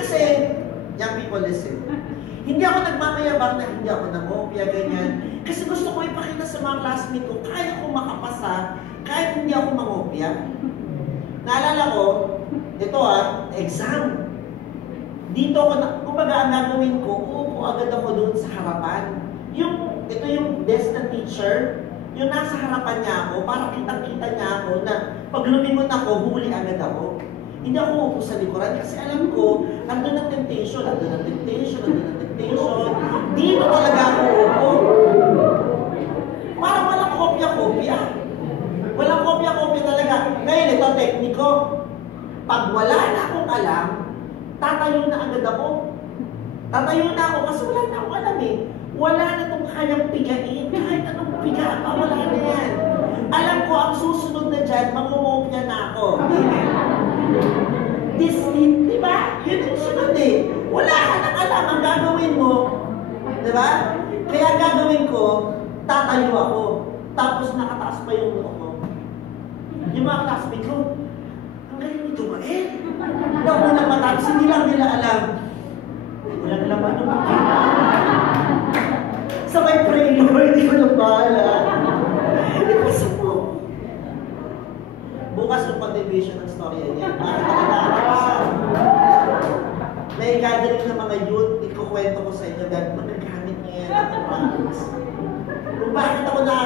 Kasi, young people listen. Hindi ako nagmamayabang na hindi ako nangopya, ganyan. Kasi gusto ko ipakita sa mga classmate ko, kaya ko makapasa kahit hindi ako mangopya. Naalala ko, ito exam. Dito ako, kumbaga ang gagawin ko, uupo agad ako doon sa harapan. Ito yung desk ng teacher, yung nasa harapan niya ako, para kitang-kita niya ako na pag lumingon ako, huli agad ako. Hindi ako uupo sa likuran kasi alam ko, andun ang temptation, andun ang temptation, andun ang temptation. Dito talaga ako uupo. Parang walang kopya-kopya. Walang kopya-kopya talaga. Ngayon, ito tekniko. Pag wala na akong alam, tatayo na agad ako. Tatayo na ako kasi wala na akong alam eh. Wala na itong kayang pigain. Kahit anong piga pa, wala na yan. Alam ko, ang susunod na dyan, mangungopya na ako. Di ba? Yun yung sunod eh. Wala ka nang alam ang gagawin mo. Di ba? Kaya gagawin ko, tatayo ako. Tapos nakataas pa yung noo ko. Yung mga classmate ko, ang galing nito ba eh? Daw mo nang matapos, hindi lang nila alam. Walang laman yung makita. Sabay pray, Lord, hindi ko na bahala. Kasi po, bukas yung continuation ng storya niya. Bakit ako nakakasa? May gathering ng mga youth, ikukwento ko sa inyo, dahil magagamit niya yan at practice. Kung bakit ako na,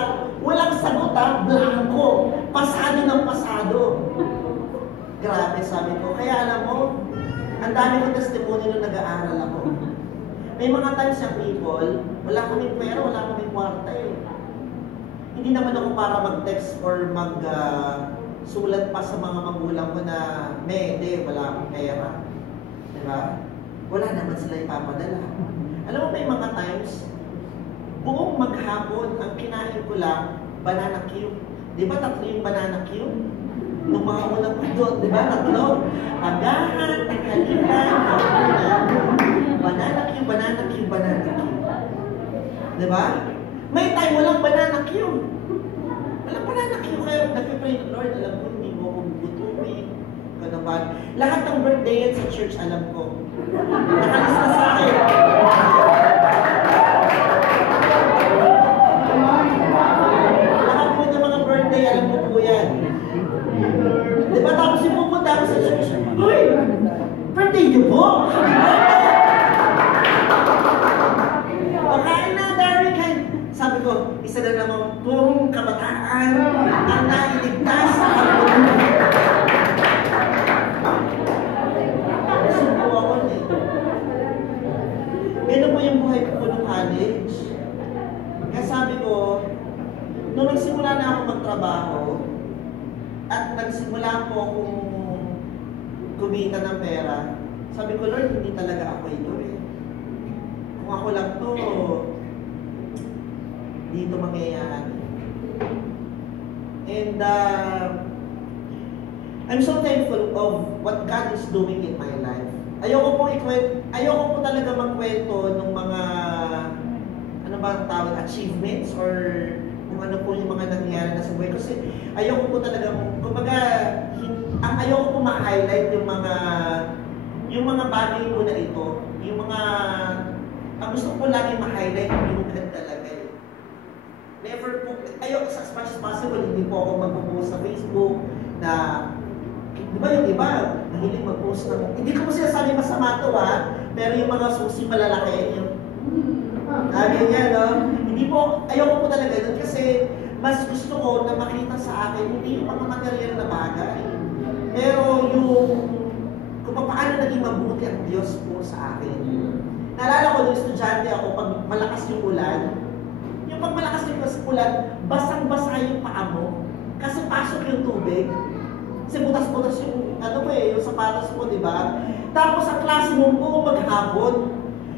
walang sagot blanco, pasado ng pasado. Grabe, sabi ko. Kaya alam mo, ang dami kong testimony nung nag-aaral ako. May mga times sa people, wala kaming pera, wala kaming kwarta eh. Hindi naman ako para mag-text or mag-sulat pa sa mga magulang ko na, hindi, wala akong pera. Diba? Wala naman sila ipapadala. Alam mo, may mga times, buong maghapon, ang kinain ko lang, banana cue. Di ba tatlo yung banana cue? Nung mga unang doon, di ba tatlo? Agahan, takalitan, hapunan. Banana cue, banana cue, banana cue. Di ba? May time walang banana cue. Walang banana cue. Kaya nagpipray ng Lord, alam ko, hindi mo ako gutumin. Ano ba? Lahat ng birthday yan sa church, alam ko. Nakalista sa akin. Lahat po ng mga birthday, alam ko po yan. Di ba tapos yung pupunta ako sa church? Uy! Birthday niyo po? Kain na, Darwin. Sabi ko, isa na naman pong kabataan ang nailigtas sa pagpunta. Gusto po ako eh. Ganun po yung buhay ko po ng college. Kaya sabi ko, nung nagsimula na ako magtrabaho, at nagsimula po akong kumita ng pera, sabi ko, Lord, hindi talaga ako ito eh. Kung ako lang to, dito mangyayari. And I'm so thankful of what God is doing in my life. Ayoko po talaga magkwento ng mga, ano ba ang tawag, achievements or kung ano po yung mga nangyayari na sa buhay. Kasi ayoko po talaga, kumbaga, ayoko po ma-highlight yung mga bagay po na ito. Yung mga, ang gusto ko lagi ma-highlight yung God talaga eh. Never po, ayoko as much as possible, hindi po ako mag-post sa Facebook na, di ba yung iba, mahilig mag-post na, hindi ko po sinasabi masama ito pero yung mga susi malalaki, yung, ganyan, no? Hindi po, ayoko po talaga doon kasi mas gusto ko na makita sa akin, hindi yung mga material na bagay. Pero yung, kung paano naging mabuti ang Diyos po sa akin. Naalala ko nung estudyante ako, pag malakas yung ulan, yung pag malakas yung ulan, basang-basa yung paa mo. Kasi pasok yung tubig. Kasi butas-butas yung, yung sapatos mo, di ba? Tapos ang klase mo po maghapon.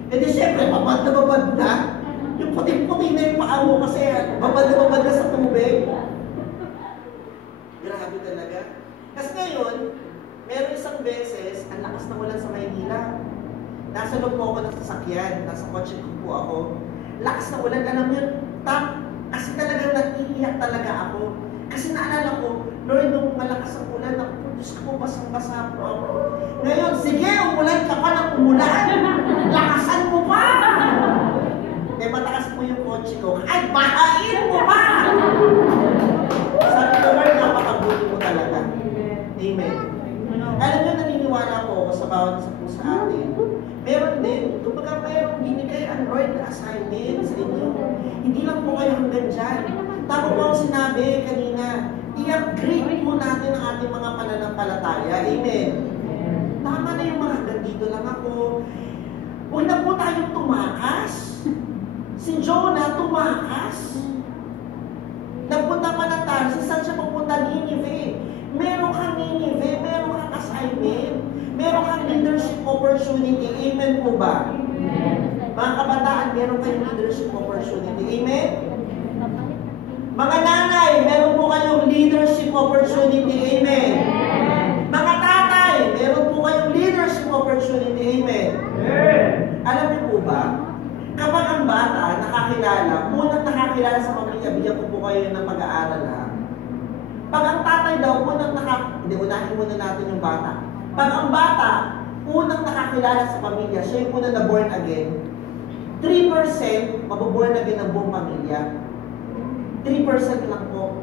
E di syempre, babad na babad na. Yung puting-puting na yung paa mo kasi babad na sa tubig. Grabe talaga. Kasi ngayon, meron isang beses, ang lakas ng ulan sa Maynila. Nasa loob po ako ng sasakyan, nasa kotse ko po ako. Lakas ng ulan, alam mo yun, kasi talagang naiiyak talaga ako. Kasi naalala ko, Lord, nung malakas ang ulan, Diyos ko, basang-basa po ako. Ngayon, sige, umulan ka pa ng umulan. Lakasan mo pa. Eh, mataas po yung kotse ko. Ay, bahain mo pa. Sabi ko, Lord, napakabuti mo talaga. Amen. Alam nyo, naniniwala po ako sa bawat isa po sa atin. Meron din, kumbaga mayroong binigay ang Lord na assignment sa inyo. Hindi lang po kayo hanggang dyan. Tama po ang sinabi kanina, i-upgrade po natin ang ating mga pananampalataya. Amen. Tama na yung mga hanggang dito lang ako. Huwag na po tayong tumakas. Si Jonah tumakas. Nagpunta pa ng Tarsis, saan siya pupunta? Nineveh. Meron kang Nineveh, meron kang assignment, meron kang leadership opportunity. Amen po ba? Amen. Mga kabataan, meron kayong leadership opportunity. Amen? Mga nanay, meron po kayong leadership opportunity. Amen? Mga tatay, meron po kayong leadership opportunity. Amen? Alam niyo po ba, kapag ang bata nakakilala, unang nakakilala sa pamilya, bigyan ko po kayo ng pag-aaral ha. Pag ang tatay daw, hindi, unahin muna natin yung bata. Pag ang bata, unang nakakilala sa pamilya, siya yung unang na born again, 3% mabuborn again ng buong pamilya. 3% lang po.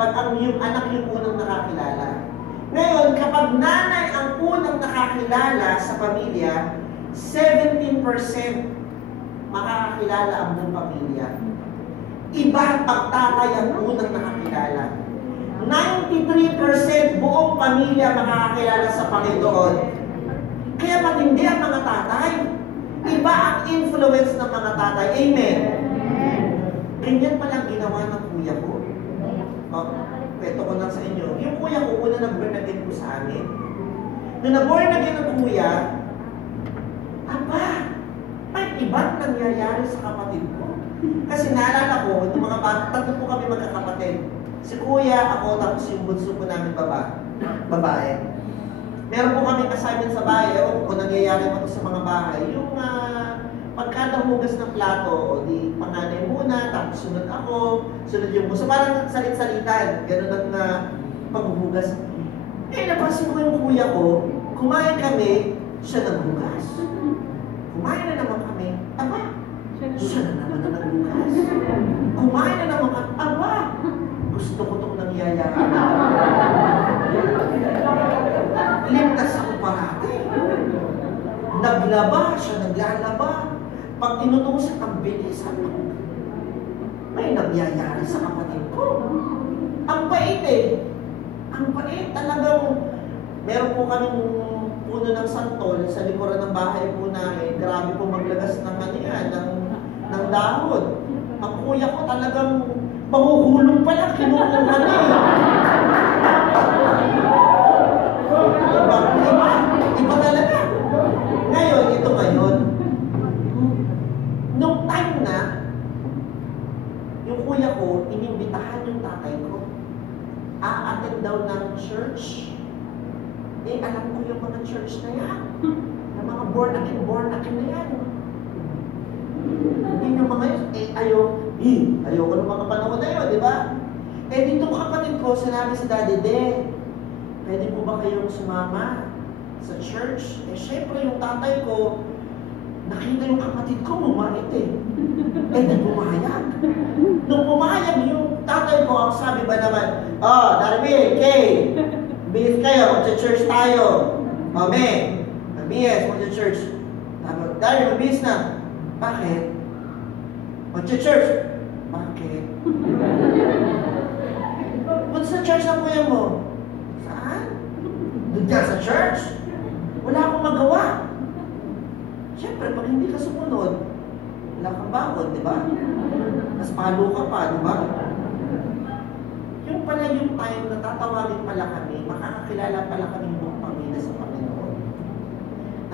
Pag yung anak yung unang nakakilala. Ngayon, kapag nanay ang unang nakakilala sa pamilya, 17% makakakilala ang buong pamilya. Iba pag tatay ang unang nakakilala. 93% buong pamilya makakakilala sa Panginoon. Kaya matindi ang mga tatay. Iba ang influence ng mga tatay. Amen. Ganyan palang ginawa ng kuya ko. Kwento ko lang sa inyo. Yung kuya ko, una nag-born again po sa amin. Nung nag-born again ng kuya, may ibang nangyayari sa kapatid ko. Kasi naalala ko, yung mga bata, tatlo po kami magkakapatid. Si kuya, ako, tapos yung bunso po namin babae. Meron po kami assignment sa bahay, kung nangyayari pa sa mga bahay, yung pagkada hugas ng plato, di panganay muna, tapos sunod ako, sunod yung bunso. Parang salit-salitan, gano'n ang paghuhugas. Eh, napansin ko yung kuya ko, kumain kami, siya naghugas. Kumain na naman kami, siya na naman naghugas. Kumain na naman kami, gusto ko itong nangyayari. Ligtas ako parati. Naglaba, siya naglalaba. Pag tinutusik ang bilis, may nangyayari sa kapatid ko. Ang bait eh. Ang bait talagang, meron po kaming puno ng santol sa likuran ng bahay po namin. Grabe po maglagas ng ng dahon. Ang kuya ko talagang mahuhulong pa lang, kinukuha na eh. Iba talaga. Ngayon, ito ngayon. Nung time na, yung kuya ko, inimbitahan yung tatay ko. A-attend daw ng church. Eh, alam ko yung mga church na yan. Yung mga born again na yan. Hindi yung mga yun, ayoko ng mga panahon na yun, di ba? Eh, dito kapatid ko, sinabi sa daddy, pwede po ba kayong sumama sa church? Eh, syempre, yung tatay ko, nakita yung kapatid ko, bumait eh. Eh, di pumayag. Nung pumayag yung tatay ko, ang sabi ba naman, Darwin, Kay, bilis kayo, magsa-church tayo. Mame, Mamias, magsa-church. Darwin, mabilis na. Bakit? Magsa-church. Bakit? Punta sa church ang kuya mo. Saan? Doon ka sa church? Wala akong magawa. Siyempre, pag hindi ka sumunod, wala kang bakod, di ba? Mas palo ka pa, di ba? Yung pala yung time na tatawagin pala kami, makakakilala pala kami buong pamilya sa Panginoon.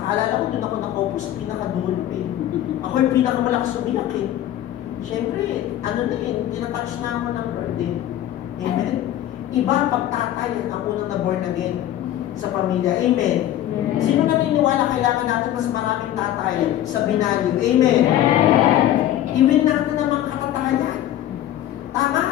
Naalala ko, doon ako nakaupo sa pinakadulo eh. Ako yung pinakamalakas umiyak eh. Siyempre, tinatouch na ako ng Lord eh. Amen? Iba pagtatay ang unang na born again sa pamilya. Amen? Sino naniniwala kailangan natin mas maraming tatay sa binaliw? Amen? Iwin natin ang mga katatayan. Tama?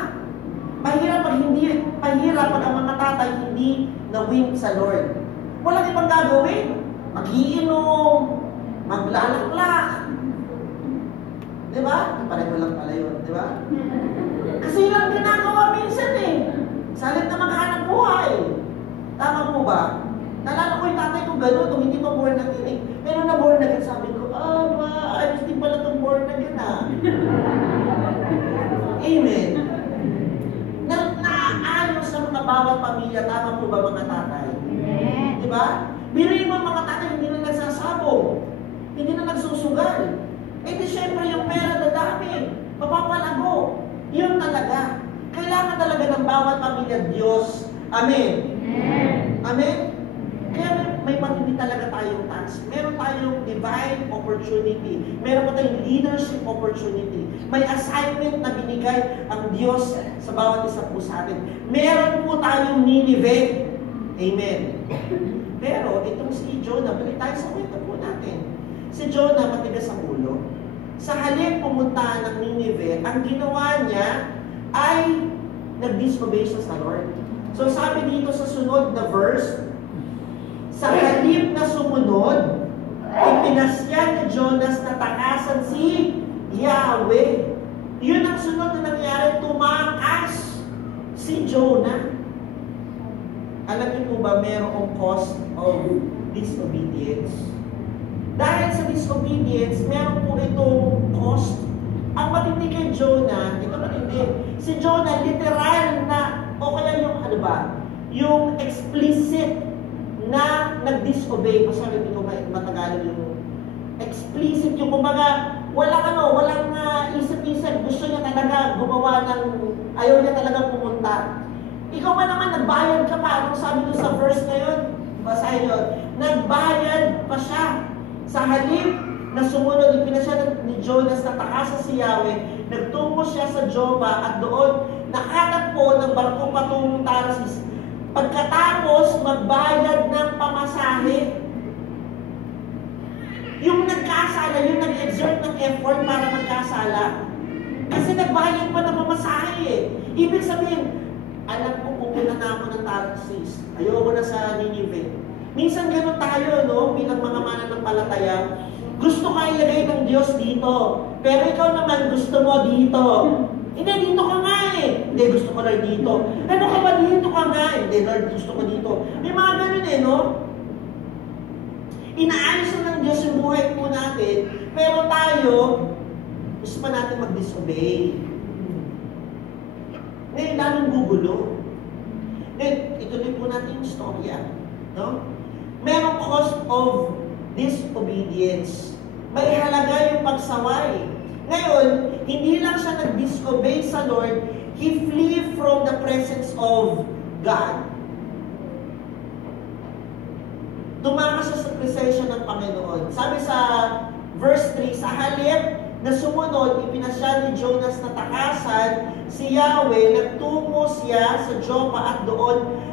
Mahirap pag hindi hindi pahirap pag ang mga tatay hindi na-win sa Lord. Walang ibang gagawin. Mag-iinom, maglalaklak. Di ba? Pareho lang pala yun, di ba? Kasi lang ginagawa minsan eh. Salit na maghanap buhay. Tama po ba? Nalala ko yung tatay ko gano'n, nung hindi pa born again eh. Pero na born again, sabi ko, ayos din pala itong born again ah. Amen. Naayos sa mga bawat pamilya, tama po ba mga tatay? Di ba? Biruin mo mga tatay, hindi na nagsasabong. Hindi na nagsusugal. Eh di syempre yung pera na dami. Mapapalago. Yun talaga. Kailangan talaga ng bawat pamilya Diyos. Amen. Amen? Kaya may matindi talaga tayong task. Meron tayong divine opportunity. Meron pa tayong leadership opportunity. May assignment na binigay ang Diyos sa bawat isa po sa atin. Meron po tayong Nineveh. Amen. Pero itong si Jonah, balik tayo sa kwento po natin. Si Jonah matigas ang ulo. Sa halip pumunta ng Nineveh, ang ginawa niya ay nag-disobey siya sa Lord. So sabi dito sa sunod na verse, sa halip na sumunod, ipinasya ni Jonas na takasan si Yahweh. Yun ang sunod na nangyari, tumakas si Jonah. Alam niyo po ba, mayroong cost of disobedience? Dahil sa disobedience, meron po itong cost. Ang matindi kay Jonah, ito matindi. Si Jonah, literal na, o kaya yung ano ba, yung explicit na nag-disobey. Masabi ko matagalog yung explicit, yung kumbaga, walang isip-isip. Gusto niya talaga gumawa ng, ayaw niya talaga pumunta. Ikaw ba naman, nagbayad ka pa? Anong sabi ko sa verse na yun? Basahin yun. Nagbayad pa siya. Sa halip na sumunod, ipinasya ni Jonas na takasan si Yahweh, nagtungo siya sa Joppa at doon nakatagpo ng barko patungong Tarsis. Pagkatapos, magbayad ng pamasahe. Yung nagkasala, yung nag-exert ng effort para magkasala, kasi nagbayad pa ng pamasahe eh. Ibig sabihin, alam ko, pupunta na ako ng Tarsis. Ayoko na sa Nineveh. Minsan gano'n tayo, no? Bilang mga mananampalataya, gusto ka ilagay ng Diyos dito. Pero ikaw naman, gusto mo dito. Hindi, dito ka nga eh. Hindi, gusto ko lang dito. Ano ka ba dito ka nga? Hindi, Lord, gusto ko dito. May mga gano'n eh, no? Inaayos na ng Diyos yung buhay po natin, pero tayo, gusto pa natin mag-disobey. Ngayon, lalong gugulo. Ngayon, ituloy po natin yung storya. No? Merong cost of disobedience. May halaga yung pagsaway. Ngayon, hindi lang siya nag-disobey sa Lord, he flee from the presence of God. Tumakas siya sa presensya ng Panginoon. Sabi sa verse 3, sa halip na sumunod, ipinasya ni Jonas na takasan si Yahweh, nagtungo siya sa Joppa at doon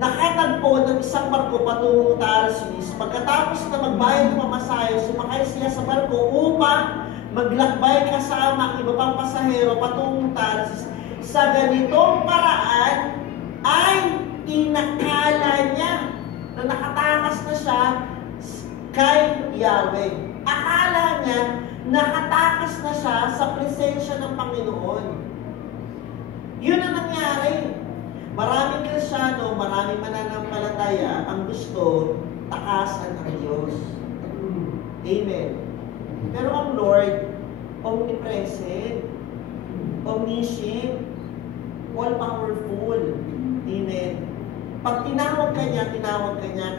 nakatagpo ng isang barko patungong Tarsis. Pagkatapos na magbayad ng pamasahe, sumakay siya sa barko upang maglakbay kasama ang iba pang pasahero patungong Tarsis. Sa ganitong paraan ay inakala niya na nakatakas na siya kay Yahweh. Akala niya nakatakas na siya sa presensya ng Panginoon. Yun ang nangyari. Maraming Kristyano, maraming mananampalataya ang gusto takasan ang Diyos. Amen. Pero ang Lord, omnipresent, omniscient, all-powerful. Amen. Pag tinawag ka niya,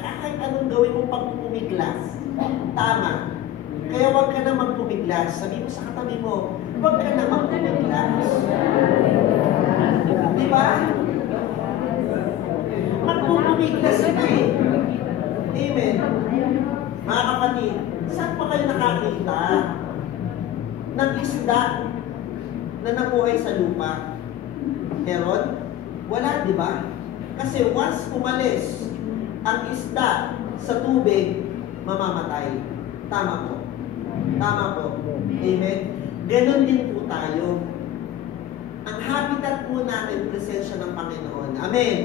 kahit anong gawin mo pag pumiglas, tama. Kaya huwag ka na magpumiglas. Sabi mo sa katabi mo, huwag ka na magpumiglas. Di ba? Magpumiglas ka eh. Amen. Mga kapatid, saan pa kayo nakakita ng isda na nabuhay sa lupa? Meron? Wala, di ba? Kasi once umalis ang isda sa tubig, mamamatay. Tama po. Tama po. Amen. Ganon din po tayo. ang habitat po natin, presensya ng Panginoon. Amen.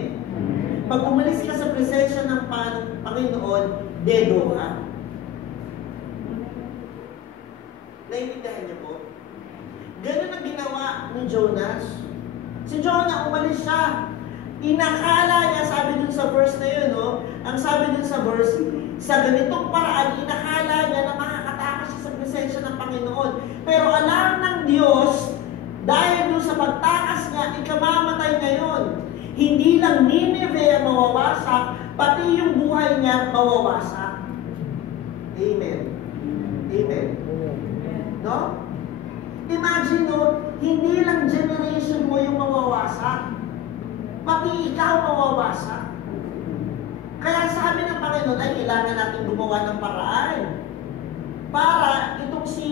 Pag umalis ka sa presensya ng Panginoon, dedo ka. Naiintindihan niyo po? Ganun ang ginawa ni Jonas. Si Jonah, umalis siya. Inakala niya, sabi dun sa verse na yun, no? Ang sabi dun sa verse, sa ganitong paraan, inakala niya na makakatakas siya sa presensya ng Panginoon. Pero alam ng Diyos, dahil dun sa pagtakas niya, ikamamatay ngayon. Hindi lang Nineveh ang mawawasak, pati yung buhay niya mawawasak. Amen. Amen. No? Imagine, no? Hindi lang generation mo yung mawawasak, pati ikaw mawawasak. Kaya sabi ng Panginoon ay kailangan natin gumawa ng paraan para itong si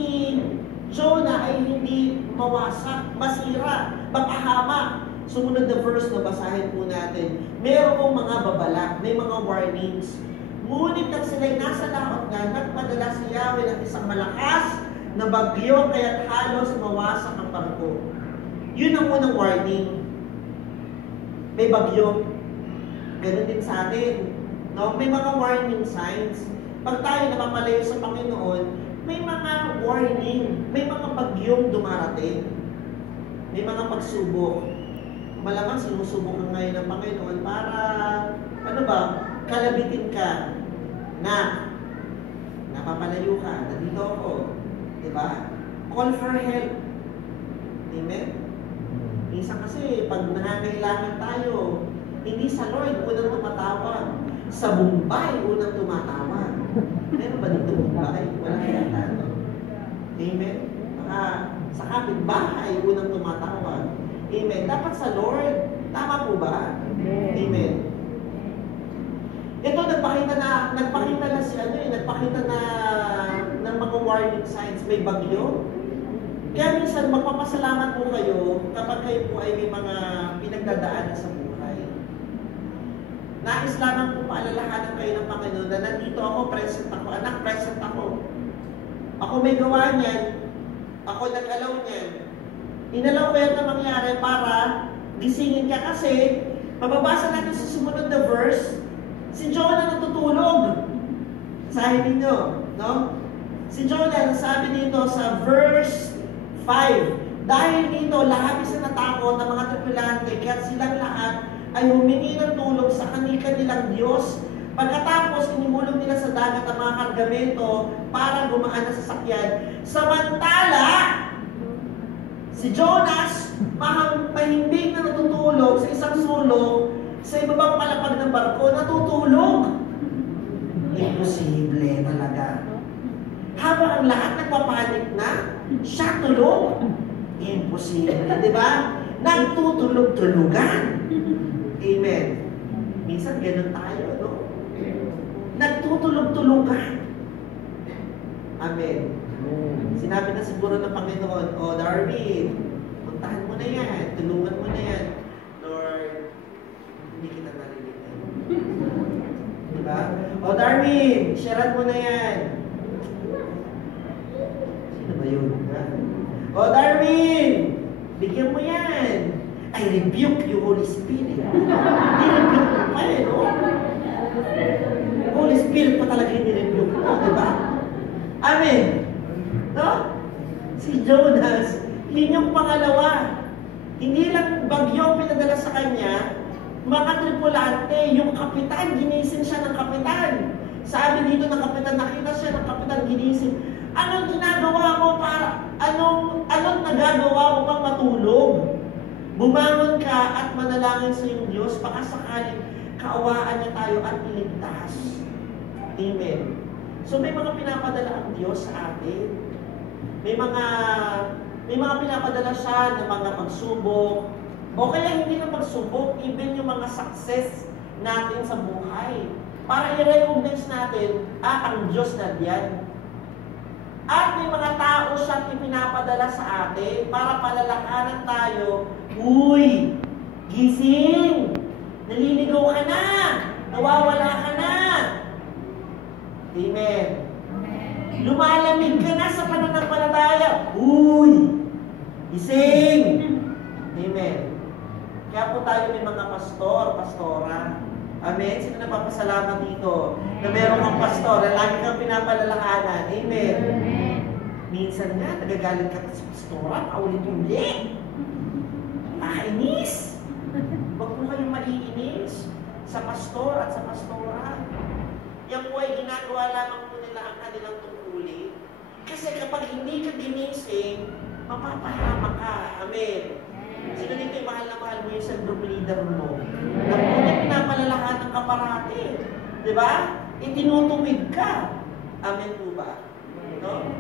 Jonah ay hindi mawasak, masira, mapahama. Sumunod na verse na basahin po natin. Meron mga babala, may mga warnings. Ngunit nang sila'y nasa laot na, nagpadala si Yahweh ng isang malakas na bagyo kaya't halos mawasak ang barko. Yun ang unang warning. May bagyo. Ganun din sa atin. No? May mga warning signs. Pag tayo napapalayo sa Panginoon, may mga warning. May mga bagyong dumarating. May mga pagsubok. Malamang sinusubok ka ngayon ng Panginoon para, kalabitin ka na napapalayo ka, nandito ako. Diba? Call for help. Amen? Minsan kasi, pag nangangailangan tayo, hindi sa Lord unang tumatawag. Sa Bombay unang tumatawag. Meron ba dito Bombay? Wala yata. Amen? Sa kapitbahay unang tumatawag. Amen. Dapat sa Lord. Tama po ba? Amen. Ito, nagpakita na ng mga warning signs. May bagyo. Kaya minsan, magpapasalamat po kayo kapag kayo po ay may mga pinagdadaanan sa buhay. Nais lamang po paalalahanan kayo ng Panginoon na nandito ako, present ako, anak, present ako. Ako may gawa niyan. Ako nag-alaw niyan. Inalaw ko yan na mangyari para gisingin ka kasi mababasa natin sa sumunod na verse, si Jonah natutulog. Sabi ninyo, no? Si Jonah, sabi dito sa verse 5, dahil dito lahat isa natakot ng mga tripulante, kaya silang lahat ay humingi ng tulong sa kanilang Diyos. Pagkatapos, inimulong nila sa dagat ang mga kargamento para gumaan na sasakyan. Samantala, si Jonas, mahimbing na natutulog sa isang sulok sa ibabang palapag ng barko, natutulog. Imposible talaga. Habang ang lahat nagpapanik na, siya tulog. Imposible, di ba? Nagtutulog-tulugan. Amen. Minsan ganun tayo, no? Nagtutulog-tulugan. Amen. Sinabi na siguro ng Panginoon, O Darwin, puntahan mo na yan, tulungan mo na yan. Lord, hindi kita narinig. Diba? O Darwin, sharean mo na yan. Sino ba yun? O Darwin, bigyan mo yan. I rebuke you, Holy Spirit. I-rebuke mo pa eh, no? Holy Spirit pa talaga i-rebuke mo, diba? Amen. No? Si Jonas, yun yung pangalawa. Hindi lang bagyong pinadala sa kanya, mga tripulante, yung kapitan, ginising siya ng kapitan. Sabi dito ng kapitan, nakita siya ng kapitan, ginising. Anong ginagawa mo para, anong nagagawa mo pang matulog? Bumangon ka at manalangin sa iyong Diyos, baka sakaling kaawaan niya tayo at iligtas. Amen. So may mga pinapadala ang Diyos sa atin. May mga pinapadala siya ng mga pagsubok, o kaya hindi na pagsubok, even yung mga success natin sa buhay. Para i-recognize natin, ang Diyos na diyan. At may mga tao siyang ipinapadala sa atin para palalakaran tayo, uy, gising! Naliligaw ka na! Nawawala ka na! Amen. Lumalamig ka na sa pananampalataya. Uy! Gising! Amen. Kaya po tayo may mga pastor, pastora. Amen? Sino napapasalamat dito na meron kang pastor na lagi kang pinapalalahanan? Amen. Minsan nga, nagagalit ka sa pastora, paulit-ulit. Nakainis. Huwag po kayong maiinis sa pastor at sa pastora. Yan po ay ginagawa lamang po nila ang kanilang tungkulin. Kasi kapag hindi ka ginising, mapapahama ka. Amen. Sino dito yung mahal na mahal mo yung sa group leader mo? Na po na pinapalalahanan ka parati. Diba? Itinutuwid ka. Amen po ba? No?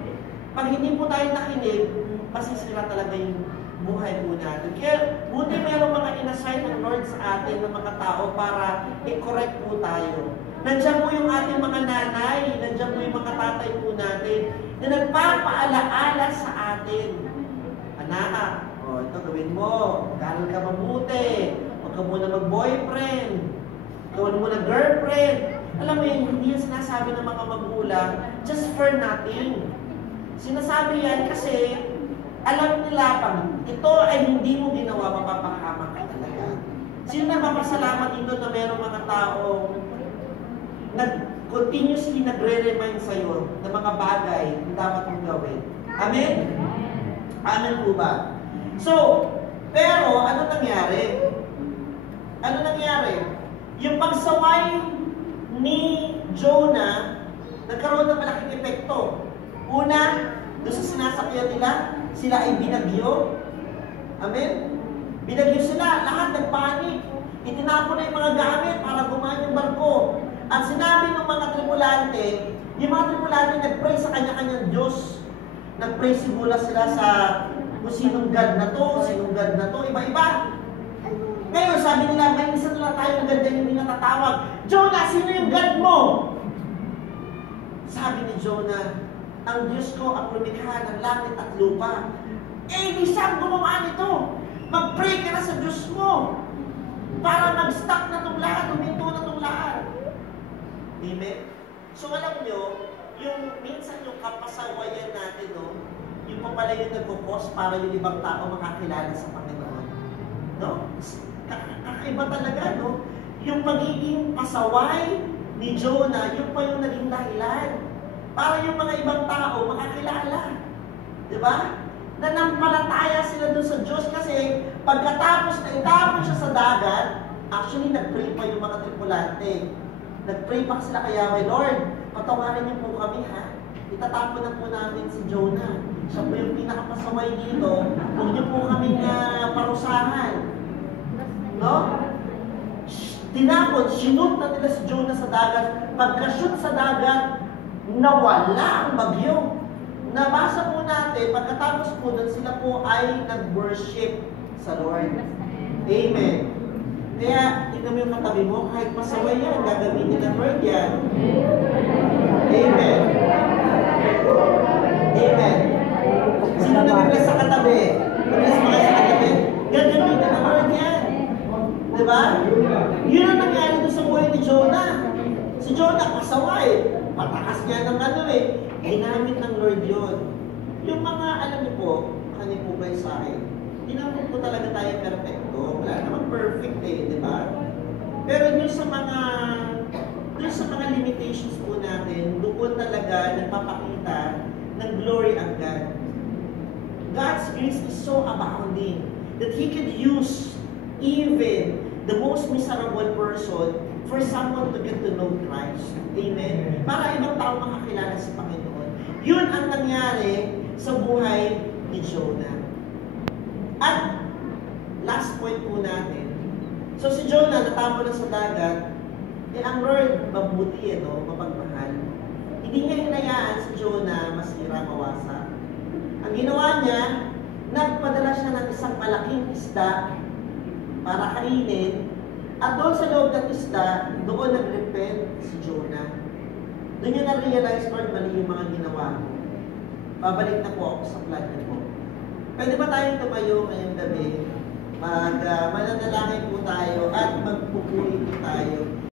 Pag hindi po tayo nakinig, masisira talaga yung buhay po natin. Kaya buti mayroong mga inassign ng Lord sa atin ng mga tao para i-correct po tayo. Nandiyan po yung ating mga nanay, nandiyan po yung mga tatay po natin na nagpapaalaala sa atin. Anak, ito gawin mo, mag-aral ka mabuti, huwag ka muna mag-boyfriend, gawin mo na girlfriend. Alam mo yun, hindi yung sinasabi ng mga magulang just for nothing. Sinasabi yan kasi alam nila pag ito ay hindi mo ginawa, mapapahamak ka talaga. Sino na mapasalamat dito na mayroong mga taong continuously nagre-remind sa'yo ng mga bagay na dapat mong gawin? Amen? Amen po ba? So, pero ano nangyari? Ano nangyari? Yung pagsaway ni Jonah, nagkaroon ng malaking epekto. Una, doon sa sinasakyan nila, sila ay binagyo. Amen? Binagyo sila, lahat nagpanik. Itinapon na yung mga gamit para gumaan yung barko. At sinabi ng mga tripulante, yung mga tripulante nag-pray sa kanya-kanyang Diyos. Nag-pray siguro sila sa kung sinong God na to, iba-iba. Ngayon, sabi nila, may isa na tayo na ganda yung natatawag. Jonah, sino yung God mo? Sabi ni Jonah, ang Diyos ko ang lumikha ng langit at lupa. Di siyang gumawa nito. Mag-pray ka na sa Diyos mo para mag-stop na itong lahat, huminto na itong lahat. Amen? So alam nyo, yung minsan yung kapasawayan natin, no? Yung pa pala yung nagkukos para yung ibang tao makakilala sa Panginoon. No? Kakaiba talaga, no? Yung pagiging pasaway ni Jonah, yung pa yung naging dahilan para yung mga ibang tao makakilala. Diba? Nanampalataya sila doon sa Diyos kasi pagkatapos na itapon siya sa dagat, actually nag-pray pa yung mga tripulante. Nag-pray pa sila kay Yahweh, Lord, patawarin niyo po kami ha. Itatapon na po namin si Jonah. Siya po yung pinakapasaway dito. Huwag niyo po kami parusahan. No? Tinapon, sinut na nila si Jonah sa dagat. Pagka-shoot sa dagat, nawala ang bagyo. Nabasa po natin, pagkatapos po doon, sila po ay nag-worship sa Lord. Amen. Kaya, tingnan mo yung katabi mo, kahit pasaway yan, gagamitin ng Lord yan. Amen. Amen. Sino nag-bless sa katabi? Bless mo kayo sa katabi. Gagamitin ng Lord yan. Diba? Yun ang nangyari doon sa buhay ni Jonah. Si Jonah, pasaway. Patakas niya ng ginamit ng Lord yun. Yung mga, alam niyo po, kanino po ba sa akin? Hindi naman po talaga tayo perfecto. Wala naman perfect di ba? Pero dun sa mga limitations po natin, doon talaga nagpapakita ng glory ang God. God's grace is so abounding that He could use even the most miserable person for someone to get to know Christ. Amen? Para ibang tao makakilala sa Panginoon. Yun ang nangyari sa buhay ni Jonah. At last point po natin. So si Jonah natapon na sa dagat, ang Lord mabuti, mapagmahal. Hindi niya hinayaan si Jonah masira, mawasak. Ang ginawa niya, nagpadala siya ng isang malaking isda para kainin. At doon sa loob ng isda, doon nag-repent si Jonah. Doon niya na-realize, Lord, mali yung mga ginawa ko. Babalik na po ako sa plan niyo po. Pwede ba tayong tumayo ngayong gabi? Mananalangin po tayo at magpupuri po tayo